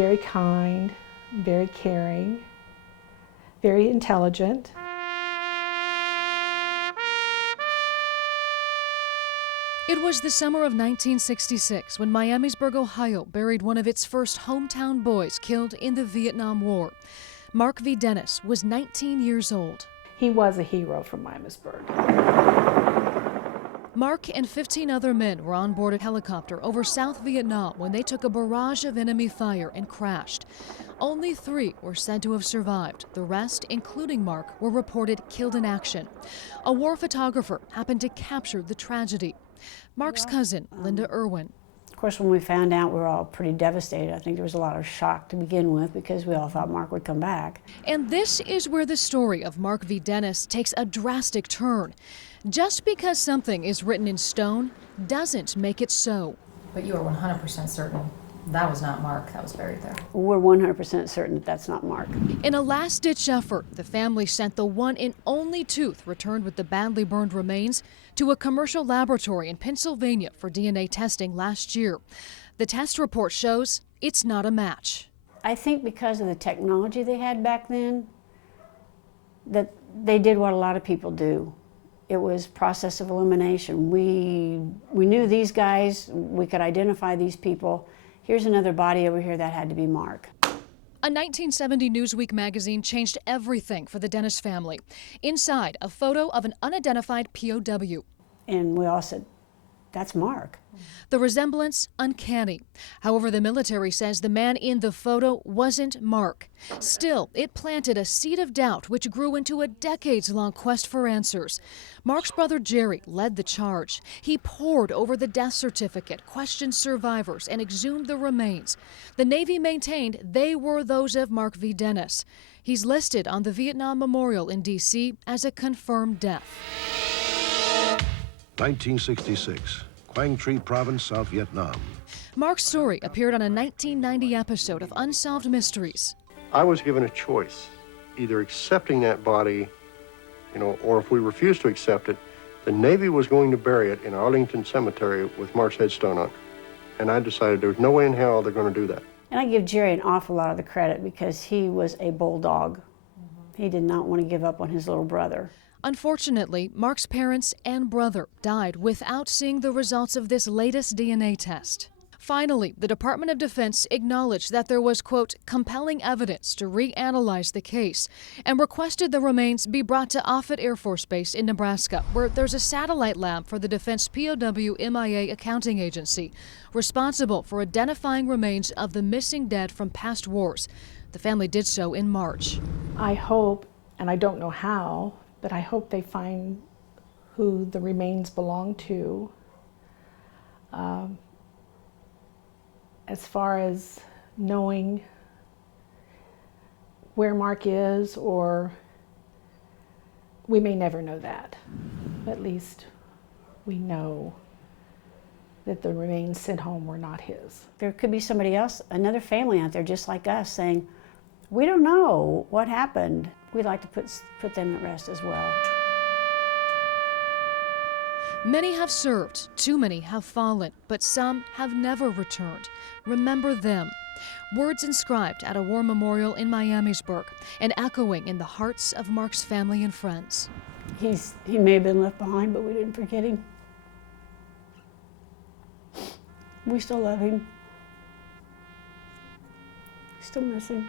very kind, very caring, very intelligent. It was the summer of 1966 when Miamisburg, Ohio buried one of its first hometown boys killed in the Vietnam War. Mark V. Dennis was 19 years old. He was a hero from Miamisburg. Mark and 15 other men were on board a helicopter over South Vietnam when they took a barrage of enemy fire and crashed. Only 3 were said to have survived. The rest, including Mark, were reported killed in action. A war photographer happened to capture the tragedy. Mark's cousin, Linda Irwin. Of course, when we found out, we were all pretty devastated. I think there was a lot of shock to begin with because we all thought Mark would come back. And this is where the story of Mark V. Dennis takes a drastic turn. Just because something is written in stone doesn't make it so. But you are 100% certain that was not Mark that was buried there? We're 100% certain that that's not Mark. In a last-ditch effort, the family sent the one and only tooth returned with the badly burned remains to a commercial laboratory in Pennsylvania for DNA testing last year. The test report shows it's not a match. I think because of the technology they had back then, that they did what a lot of people do. It was process of elimination. We knew these guys, we could identify these people. Here's another body over here, that had to be Mark. A 1970 Newsweek magazine changed everything for the Dennis family. Inside, a photo of an unidentified POW. And we all said, that's Mark. The resemblance, uncanny. However, the military says the man in the photo wasn't Mark. Still, it planted a seed of doubt which grew into a decades-long quest for answers. Mark's brother Jerry led the charge. He pored over the death certificate, questioned survivors, and exhumed the remains. The Navy maintained they were those of Mark V. Dennis. He's listed on the Vietnam Memorial in D.C. as a confirmed death. 1966. Quang Tri Province, South Vietnam. Mark's story appeared on a 1990 episode of Unsolved Mysteries. I was given a choice, either accepting that body, or if we refused to accept it, the Navy was going to bury it in Arlington Cemetery with Mark's headstone on it. And I decided there was no way in hell they're going to do that. And I give Jerry an awful lot of the credit because he was a bulldog. He did not want to give up on his little brother. Unfortunately, Mark's parents and brother died without seeing the results of this latest DNA test. Finally, the Department of Defense acknowledged that there was, quote, compelling evidence to reanalyze the case and requested the remains be brought to Offutt Air Force Base in Nebraska, where there's a satellite lab for the Defense POW MIA Accounting Agency, responsible for identifying remains of the missing dead from past wars. The family did so in March. I hope, and I don't know how, but I hope they find who the remains belong to. As far as knowing where Mark is, or we may never know that. At least we know that the remains sent home were not his. There could be somebody else, another family out there just like us saying, we don't know what happened. We'd like to put them at rest as well. Many have served, too many have fallen, but some have never returned. Remember them. Words inscribed at a war memorial in Miamisburg and echoing in the hearts of Mark's family and friends. He may have been left behind, but we didn't forget him. We still love him. We still miss him.